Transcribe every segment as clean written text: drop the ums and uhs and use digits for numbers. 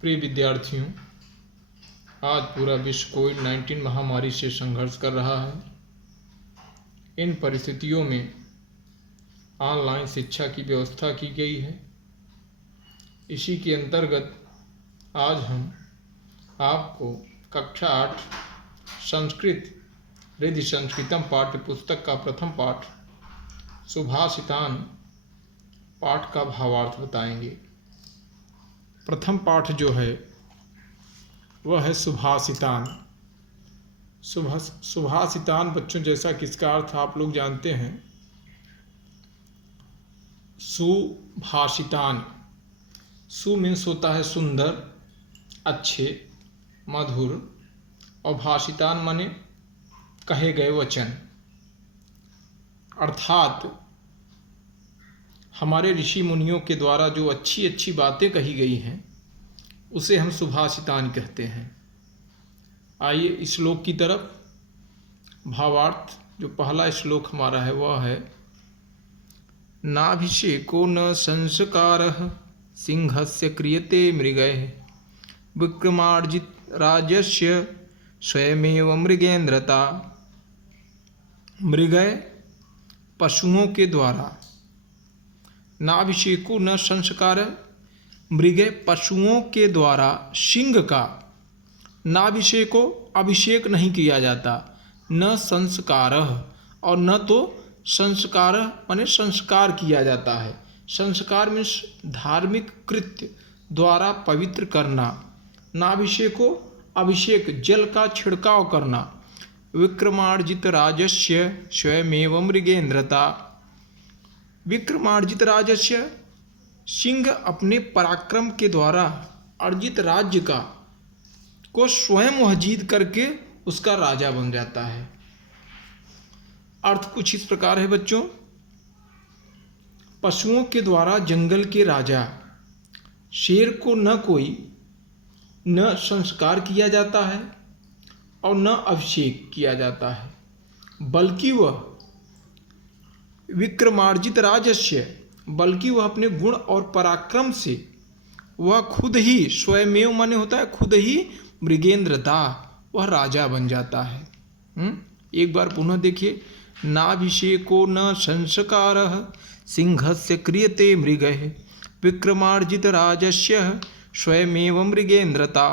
प्रिय विद्यार्थियों, आज पूरा विश्व कोविड-19 महामारी से संघर्ष कर रहा है। इन परिस्थितियों में ऑनलाइन शिक्षा की व्यवस्था की गई है। इसी के अंतर्गत आज हम आपको कक्षा 8 संस्कृत रिद्धि संस्कृतम पाठ्य पुस्तक का प्रथम पाठ सुभाषितान पाठ का भावार्थ बताएंगे। प्रथम पाठ जो है वह है सुभाषितान। सुभाषितान बच्चों, जैसा कि इसका अर्थ आप लोग जानते हैं, सुभाषितान। सु मीन्स होता है सुंदर, अच्छे, मधुर, और भाषितान माने कहे गए वचन। अर्थात हमारे ऋषि मुनियों के द्वारा जो अच्छी अच्छी बातें कही गई हैं उसे हम सुभाषितान कहते हैं। आइए इस श्लोक की तरफ। भावार्थ जो पहला श्लोक हमारा है वह है, नाभिषेको न संस्कारः सिंहस्य क्रियते मृगैः विक्रमार्जित राजस्य स्वयमेव मृगेन्द्रता। मृगय पशुओं के द्वारा, नाभिषेको न संस्कार, मृगय पशुओं के द्वारा सिंह का, नाभिषेको अभिषेक नहीं किया जाता, न संस्कार, और न तो संस्कार माने संस्कार किया जाता है। संस्कार मीन्स धार्मिक कृत्य द्वारा पवित्र करना। नाभिषेको अभिषेक, जल का छिड़काव करना। विक्रमार्जित राजस्य स्वयमेव मृगेन्द्रता। विक्रमार्जित राजस्य, सिंह अपने पराक्रम के द्वारा अर्जित राज्य का को स्वयं वह जीत करके उसका राजा बन जाता है। अर्थ कुछ इस प्रकार है बच्चों, पशुओं के द्वारा जंगल के राजा शेर को न संस्कार किया जाता है और न अभिषेक किया जाता है, बल्कि वह विक्रमार्जित राजस्य, बल्कि वह अपने गुण और पराक्रम से वह खुद ही, स्वयमेव माने होता है खुद ही, मृगेन्द्रता, वह राजा बन जाता है। एक बार पुनः देखिए, नाभिषेको न संस्कारः सिंहस्य क्रियते मृगैः विक्रमार्जित राजस्य स्वयमेव मृगेन्द्रता।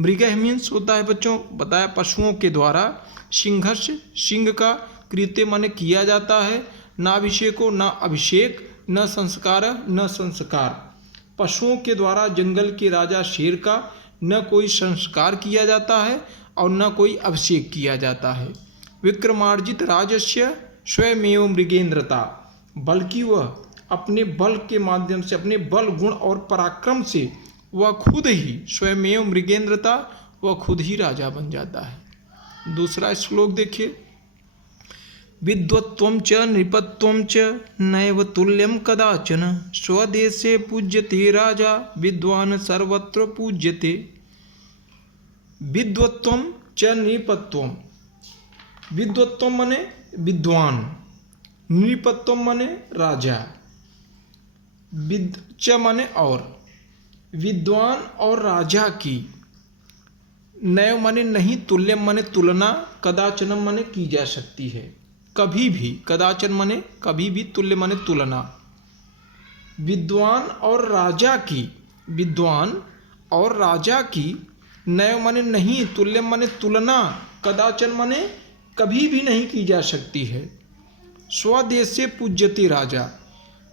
मृगः मीन्स होता है बच्चों, बताया पशुओं के द्वारा, सिंहस्य सिंह का, क्रियते माने किया जाता है, नाभिषेको न अभिषेक, न संस्कार न संस्कार। पशुओं के द्वारा जंगल के राजा शेर का न कोई संस्कार किया जाता है और न कोई अभिषेक किया जाता है। विक्रमार्जित राजस्य स्वयमेव मृगेन्द्रता, बल्कि वह अपने बल के माध्यम से, अपने बल, गुण और पराक्रम से वह खुद ही, स्वयमेव मृगेन्द्रता, वह खुद ही राजा बन जाता है। दूसरा श्लोक देखिए, विद्वत्वं च नृपत्वं च नैव तुल्यं कदाचन स्वदेशे पूज्यते राजा विद्वान् सर्वत्र पूज्यते। विद्वत्वं च नृपत्वं, विद्वत्वं माने विद्वान, नृपत्वं माने राजा, विद च माने और, विद्वान और राजा की, नैव माने नहीं, तुल्यम माने तुलना, कदाचनम माने की जा सकती है, कभी भी, कदाचन माने कभी भी, तुल्य माने तुलना। विद्वान और राजा की, विद्वान और राजा की, नैव माने नहीं, तुल्य माने तुलना, कदाचन माने कभी भी नहीं की जा सकती है। स्वदेश से पूज्यते राजा,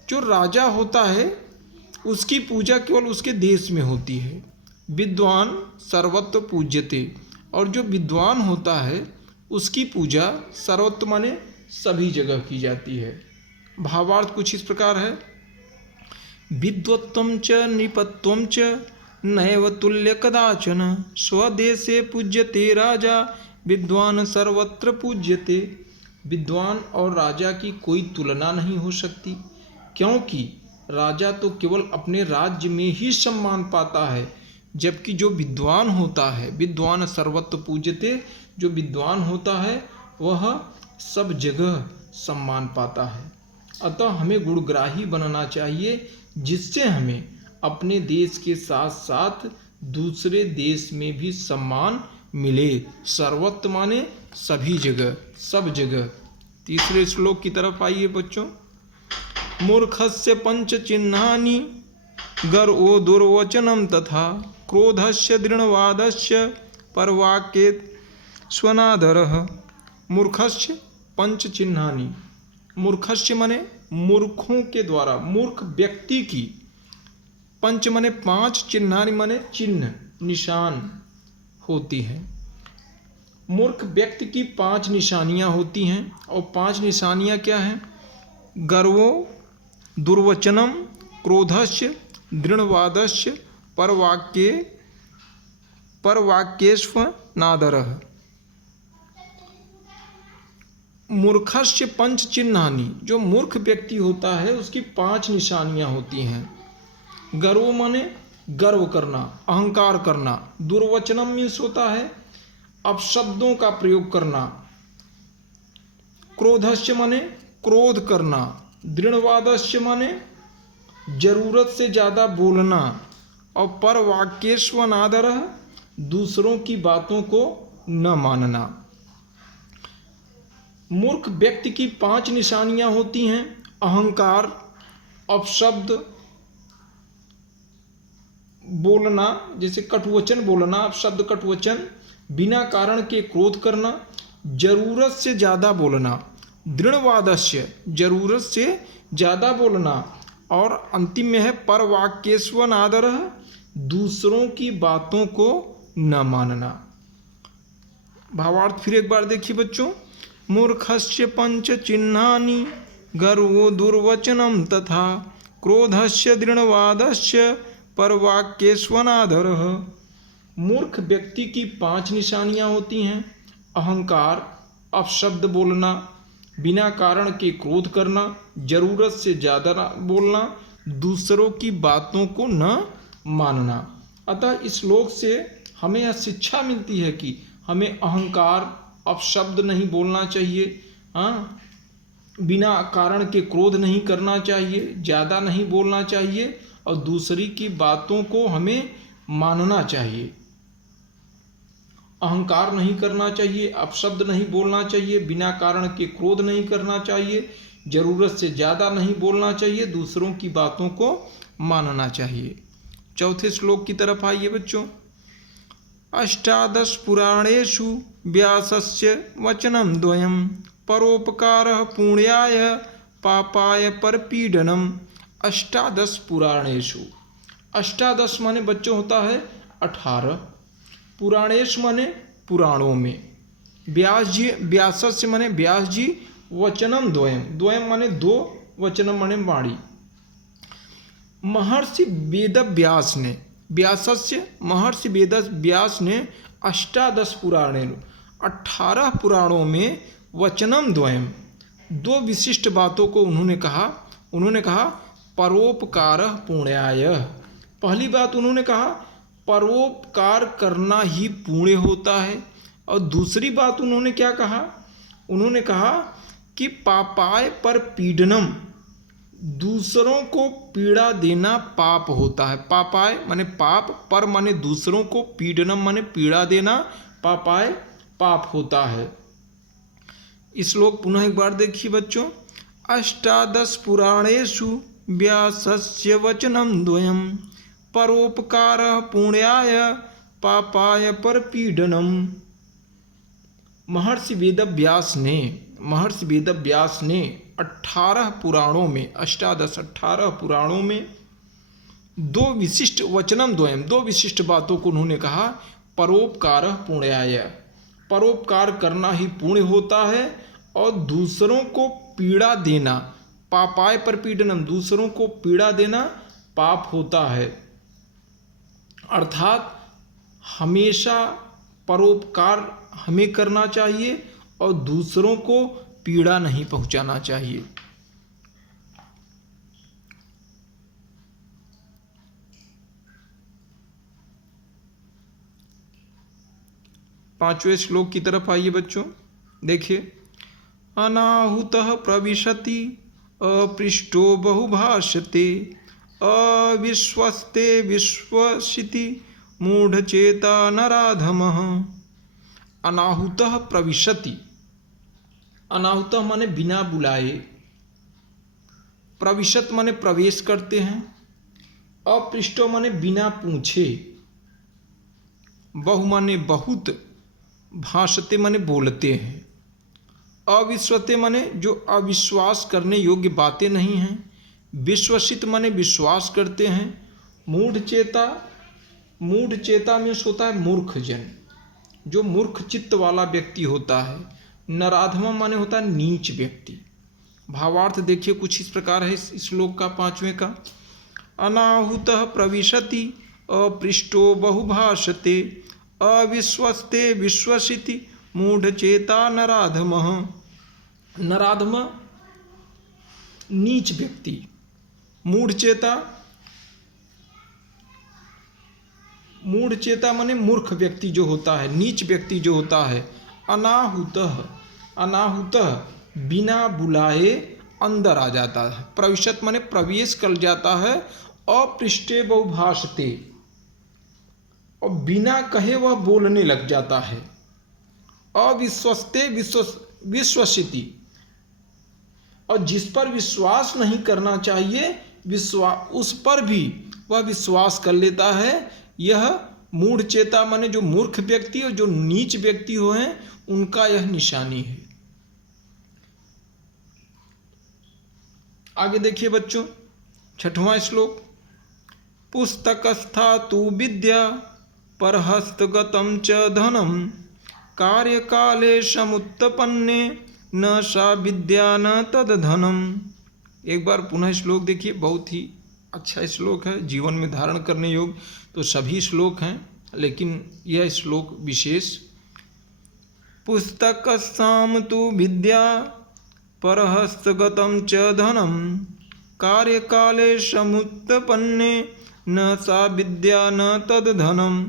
जो राजा होता है उसकी पूजा केवल उसके देश में होती है। विद्वान सर्वत्र पूज्यते, और जो विद्वान होता है उसकी पूजा सर्वत्र माने सभी जगह की जाती है। भावार्थ कुछ इस प्रकार है, विद्वत्वं च नृपत्वं च नैव तुल्य कदाचन स्वदेशे पूज्यते राजा विद्वान सर्वत्र पूज्यते। विद्वान और राजा की कोई तुलना नहीं हो सकती, क्योंकि राजा तो केवल अपने राज्य में ही सम्मान पाता है, जबकि जो विद्वान होता है, विद्वान सर्वत्र पूज्यते, जो विद्वान होता है वह सब जगह सम्मान पाता है। अतः हमें गुणग्राही बनना चाहिए, जिससे हमें अपने देश के साथ साथ दूसरे देश में भी सम्मान मिले। सर्वत्र माने सभी जगह, सब जगह। तीसरे श्लोक की तरफ आइए बच्चों। मूर्खस्य पंच चिन्हानि गर्वो दुर्वचनम तथा क्रोधस्य दृढ़वादस्य परवाक्ये स्वनादरः। मूर्खस्य पंच चिन्हानि, मूर्खस्य माने मूर्खों के द्वारा, मूर्ख व्यक्ति की, पंच माने पांच, चिन्हानि माने चिन्ह, निशान होती हैं। मूर्ख व्यक्ति की पांच निशानियां होती हैं। और पांच निशानियां क्या हैं? गर्वो दुर्वचनम, क्रोधस्य, दृढ़वादस्य, परवाक्येष्वनादरः। मूर्खस्य पंच चिन्हानि, जो मूर्ख व्यक्ति होता है उसकी पांच निशानियां होती हैं। गर्व माने गर्व करना, अहंकार करना। दुर्वचनम मीन्स होता है अपशब्दों का प्रयोग करना। क्रोधस्य माने क्रोध करना। दृढ़वादस्य माने जरूरत से ज़्यादा बोलना। और परवाक्येष्वनादरः, दूसरों की बातों को न मानना। मूर्ख व्यक्ति की पांच निशानियां होती हैं। अहंकार, अपशब्द बोलना, जैसे कटुवचन बोलना, अपशब्द कटुवचन, बिना कारण के क्रोध करना, जरूरत से ज़्यादा बोलना, दृढ़वादस्य, जरूरत से ज़्यादा बोलना, और अंतिम में है परवाक्येष्वनादरः, दूसरों की बातों को न मानना। भावार्थ फिर एक बार देखिए बच्चों। मूर्खस्य पंच चिन्हानि गर्वो दुर्वचनम तथा क्रोधस्य दृढ़वादस्य परवाक्येष्वनादरः। मूर्ख व्यक्ति की पांच निशानियां होती हैं। अहंकार, अपशब्द बोलना, बिना कारण के क्रोध करना, जरूरत से ज़्यादा बोलना, दूसरों की बातों को न मानना। अतः इस श्लोक से हमें यह शिक्षा मिलती है कि हमें अहंकार, अपशब्द नहीं बोलना चाहिए, हाँ, बिना कारण के क्रोध नहीं करना चाहिए, ज़्यादा नहीं बोलना चाहिए, और दूसरी की बातों को हमें मानना चाहिए। अहंकार नहीं करना चाहिए, अपशब्द नहीं बोलना चाहिए, बिना कारण के क्रोध नहीं करना चाहिए, जरूरत से ज़्यादा नहीं बोलना चाहिए, दूसरों की बातों को मानना चाहिए। चौथे श्लोक की तरफ आइए बच्चों। अष्टादश पुराणेषु व्यासस्य वचनं द्वयं परोपकारः पुण्याय पापाय परपीडनम। अष्टादश पुराणेषु, अष्टादश माने बच्चों होता है 18, पुराणेश माने पुराणों में, व्यास जी, व्यासस्य माने व्यास जी, वचनम द्वयम, द्वयम माने दो, वचनम माने वाणी। महर्षि वेदव्यास ने, व्यासस्य महर्षि वेदव्यास ने अष्टादश पुराणेन, 18 पुराणों में वचनम द्वयम, दो विशिष्ट बातों को उन्होंने कहा। उन्होंने कहा परोपकारः पुण्याय। पहली बात उन्होंने कहा परोपकार करना ही पुण्य होता है। और दूसरी बात उन्होंने क्या कहा? उन्होंने कहा कि पापाय पर पीडनम, दूसरों को पीड़ा देना पाप होता है। पापाय माने पाप, पर माने दूसरों को, पीडनम माने पीड़ा देना, पापाय पाप होता है। इस श्लोक पुनः एक बार देखिए बच्चों। अष्टादश पुराणेषु व्यासस्य वचनं द्वयं परोपकारः पुण्याय पापाय परपीडनम। महर्षि वेदव्यास ने 18 पुराणों में, अष्टादश 18 पुराणों में दो विशिष्ट वचनम द्वयम, दो विशिष्ट बातों को उन्होंने कहा। परोपकारः पुण्याय, परोपकार करना ही पुण्य होता है, और दूसरों को पीड़ा देना, पापाय परपीडनम, दूसरों को पीड़ा देना पाप होता है। अर्थात हमेशा परोपकार हमें करना चाहिए और दूसरों को पीड़ा नहीं पहुंचाना चाहिए। पांचवें श्लोक की तरफ आइए बच्चों, देखिए। अनाहुतः प्रविशति अपृष्टो बहुभाष्यते अविश्वस्ते विश्वसिति मूढ़चेता नराधमः। अनाहुतः प्रविशति। अनाहुतः माने बिना बुलाए, प्रविशत माने प्रवेश करते हैं, अपृष्टो माने बिना पूछे, बहु माने बहुत, भाषते माने बोलते हैं, अविश्वते माने जो अविश्वास करने योग्य बातें नहीं हैं, विश्वसित माने विश्वास करते हैं, मूढ़चेता, मूढ़चेता में होता है मूर्ख जन, जो मूर्ख चित्त वाला व्यक्ति होता है। नराधम माने होता है नीच व्यक्ति। भावार्थ देखिए कुछ इस प्रकार है इस श्लोक का 5वें का। अनाहुतः प्रविशति अपृष्टो बहुभाषते अविश्वस्ते विश्वसिति मूढ़चेता नराधमः। नराधम नीच व्यक्ति, मूढ़चेता, मूढ़चेता माने मूर्ख व्यक्ति जो होता है, नीच व्यक्ति जो होता है। अनाहुतः, अनाहुतः बिना बुलाए अंदर आ जाता है, प्रविशत माने प्रवेश कर जाता है, अपृष्टे बहुभाषते और बिना कहे वह बोलने लग जाता है, अविश्वस्ते विश्वसिति और जिस पर विश्वास नहीं करना चाहिए उस पर भी वह विश्वास कर लेता है। यह मूढ़चेता माने जो मूर्ख व्यक्ति और जो नीच व्यक्ति हो हैं उनका यह निशानी है। आगे देखिए बच्चों 6वां श्लोक। पुस्तकस्था तु विद्या परहस्तगतं च धनम कार्यकाले समुत्पन्ने न सा विद्या न तद धनम। एक बार पुनः श्लोक देखिए, बहुत ही अच्छा श्लोक है, जीवन में धारण करने योग्य तो सभी श्लोक हैं, लेकिन यह श्लोक विशेष। पुस्तकस्साम तु विद्या परहस्तगतं च धनम कार्यकाले समुत्पन्ने न सा विद्या न तद धनम।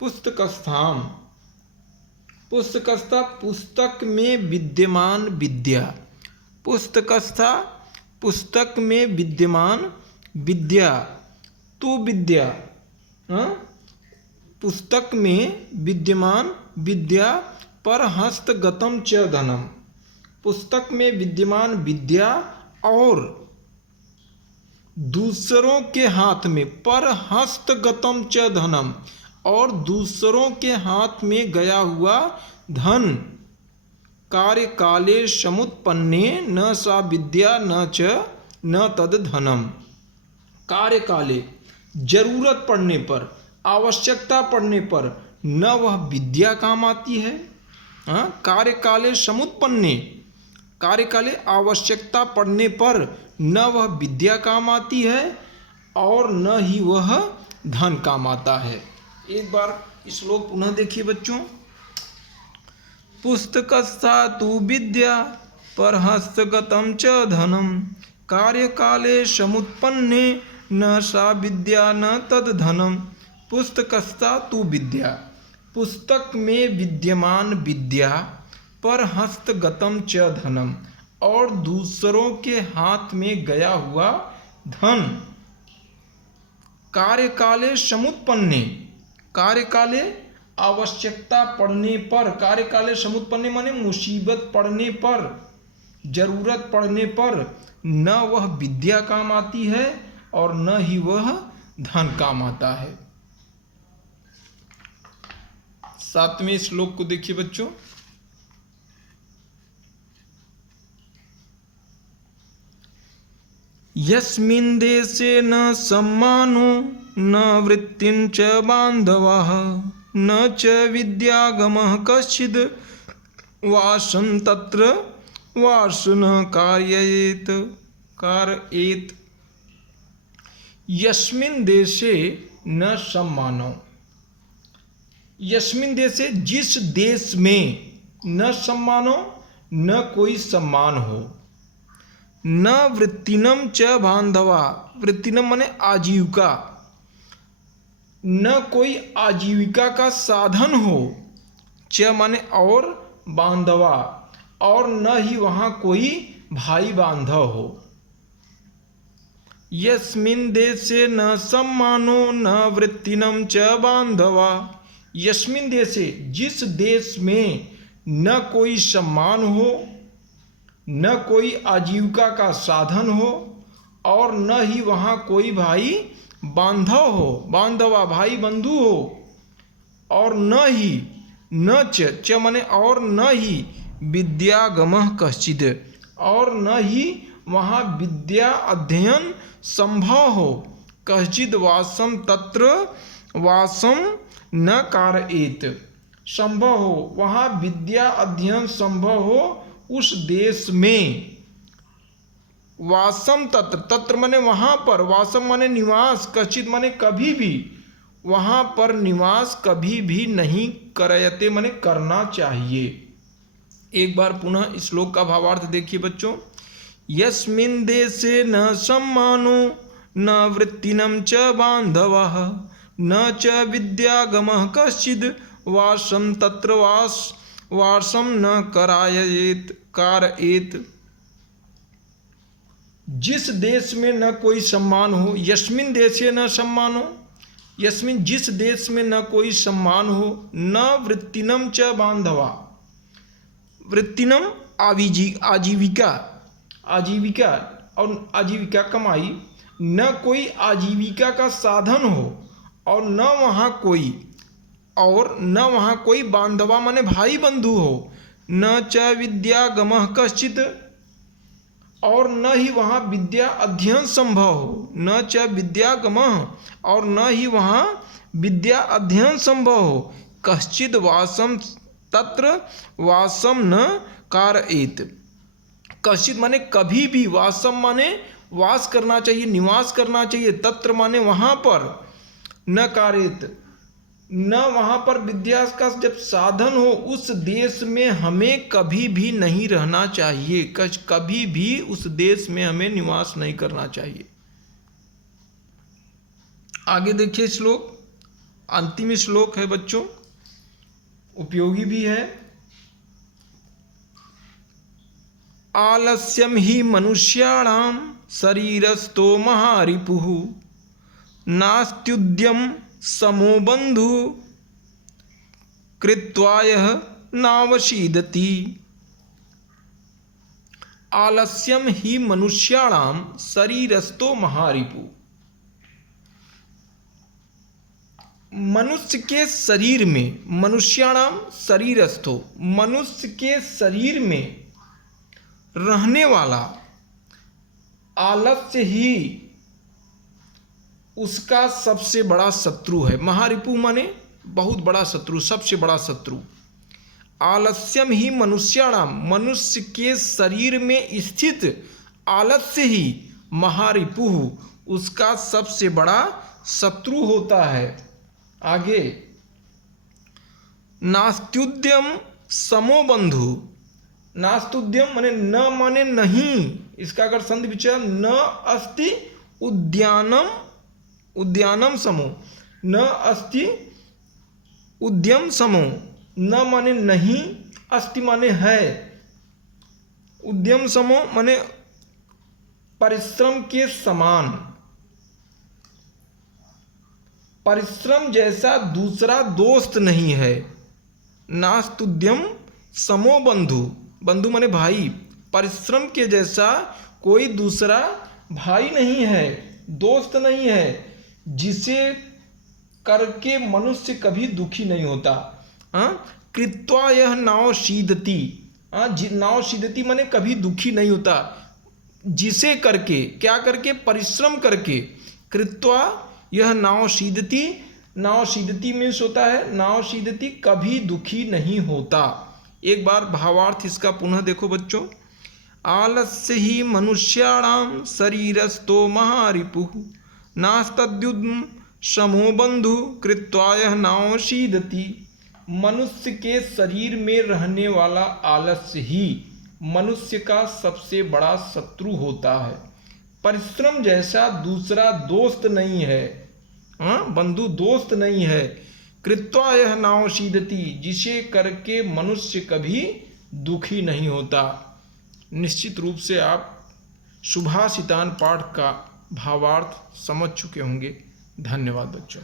पुस्तकस्थाम, पुस्तकस्था पुस्तक में विद्यमान विद्या, पुस्तकस्था पुस्तक में विद्यमान विद्या, तो विद्या, पुस्तक में विद्यमान विद्या परहस्तगतं च धनम, पुस्तक में विद्यमान विद्या और दूसरों के हाथ में, परहस्तगतं च धनम और दूसरों के हाथ में गया हुआ धन, कार्यकाले समुत्पन्ने न सा विद्या न च न तद धनम। कार्यकाले जरूरत पड़ने पर, आवश्यकता पड़ने पर न वह विद्या काम आती है। कार्यकाले समुत्पन्ने, कार्यकाले आवश्यकता पड़ने पर न वह विद्या काम आती है और न ही वह धन काम आता है। एक बार श्लोक पुनः देखिए बच्चों। पुस्तकस्था तु विद्या परहस्तगतं च धनम कार्यकाले समुत्पन्ने न सा विद्या न तद धनम। पुस्तकस्था तु विद्या, पुस्तक में विद्यमान विद्या परहस्तगतं च धनम और दूसरों के हाथ में गया हुआ धन, कार्यकाले समुत्पन्ने, कार्यकाले आवश्यकता पड़ने पर, कार्यकाले समुत्पन्ने माने मुसीबत पड़ने पर, जरूरत पड़ने पर न वह विद्या काम आती है और न ही वह धन काम आता है। 7वें श्लोक को देखिए बच्चों। यस्मिन् देशे न सम्मानो न वृत्तिं च बान्धवः न च विद्यागमः कश्चिद् वासं तत्र वास न कारयेत। यस्मिन् देशे न सम्मानो, यस्मिन् देशे जिस देश में, न सम्मानो न कोई सम्मान हो, न वृत्तिनम च बांधवा, वृत्तिनम माने आजीविका, न कोई आजीविका का साधन हो, च माने और, बांधवा और न ही वहाँ कोई भाई बांधव हो। यस्मिन् देशे न सम्मानो न वृत्तिनं च बांधवा। यस्मिन् देशे, जिस देश में न कोई सम्मान हो, न कोई आजीविका का साधन हो, और न ही वहाँ कोई भाई बांधव हो, बांधवा भाई बंधु हो, और न ही न च माने और न ही विद्यागमः कश्चिद, और न ही वहाँ विद्या अध्ययन संभव हो, कश्चिद वासम तत्र वासम न कारयेत, संभव हो वहाँ विद्या अध्ययन संभव हो उस देश में। वासम तत्र, तत्र माने वहाँ पर, वासम माने निवास, कश्चित माने कभी भी, वहाँ पर निवास कभी भी नहीं करयते माने करना चाहिए। एक बार पुनः इस श्लोक का भावार्थ देखिए बच्चों। यस्मिन् देशे न सम्मानो न वृत्तिनं च बांधवः न च विद्यागमः कश्चिद् वासं तत्र वासं न कारयेत। जिस देश में न कोई सम्मान हो, यस्मिन् देशे न सम्मानो, यस्मिन् जिस देश में न कोई सम्मान हो, न वृत्तिनं च बांधवा, वृत्तिनं आजीविका, आजीविका और आजीविका कमाई, न कोई आजीविका का साधन हो, और न वहाँ कोई बांधवा माने भाई बंधु हो, न च विद्यागमः कश्चित्, और न ही वहाँ विद्या अध्ययन संभव हो, न च विद्यागमः, और न ही वहाँ विद्या अध्ययन संभव हो, कश्चिद् वासम तत्र वासम न कारयेत। कश्चित माने कभी भी, वासम माने वास करना चाहिए, निवास करना चाहिए, तत्र माने वहाँ पर, न कारयेत न वहाँ पर विद्या का जब साधन हो, उस देश में हमें कभी भी नहीं रहना चाहिए, कभी भी उस देश में हमें निवास नहीं करना चाहिए। आगे देखिए श्लोक, अंतिम श्लोक है बच्चों, उपयोगी भी है। आलस्यम ही मनुष्याणाम शरीरस्थो महारिपुः नास्त्युद्यम समो बंधु कृत्वायः नावशीदति। आलस्यम ही मनुष्याणाम शरीरस्थो महारिपु, मनुष्य के शरीर में, मनुष्याणाम शरीरस्थो, मनुष्य के शरीर में रहने वाला आलस्य ही उसका सबसे बड़ा शत्रु है। महारिपु माने बहुत बड़ा शत्रु, सबसे बड़ा शत्रु। आलस्यम ही मनुष्याणाम, मनुष्य के शरीर में स्थित आलस्य ही महारिपु उसका सबसे बड़ा शत्रु होता है। आगे, नास्त्युद्यम समो बंधु, नास्त्युद्यम माने नहीं, इसका अगर संधि विचार, न अस्ति उद्यानम समो, न अस्ति उद्यम समो, न माने नहीं, अस्ति माने है, उद्यम समो माने परिश्रम के समान, परिश्रम जैसा दूसरा दोस्त नहीं है। नास्तुद्यम समो बंधु, बंधु माने भाई, परिश्रम के जैसा कोई दूसरा भाई नहीं है, दोस्त नहीं है, जिसे करके मनुष्य कभी दुखी नहीं होता। कृत्वा यह नाव शीदति, नाव शीदति माने कभी दुखी नहीं होता, जिसे करके, क्या करके, परिश्रम करके। कृत्वा यह नाव शीदति, नाव शीदति मीन्स होता है, नाव शीदति कभी दुखी नहीं होता। एक बार भावार्थ इसका पुनः देखो बच्चों। आलस्य ही मनुष्याणाम शरीरस्थो महारिपुः नास्तद्युद्म समो बंधु कृत्वायः नावशीदति। मनुष्य के शरीर में रहने वाला आलस्य ही मनुष्य का सबसे बड़ा शत्रु होता है। परिश्रम जैसा दूसरा दोस्त नहीं है, बंधु दोस्त नहीं है। कृत्वायः नावशीदति, जिसे करके मनुष्य कभी दुखी नहीं होता। निश्चित रूप से आप सुभाषितान पाठ का भावार्थ समझ चुके होंगे। धन्यवाद बच्चों।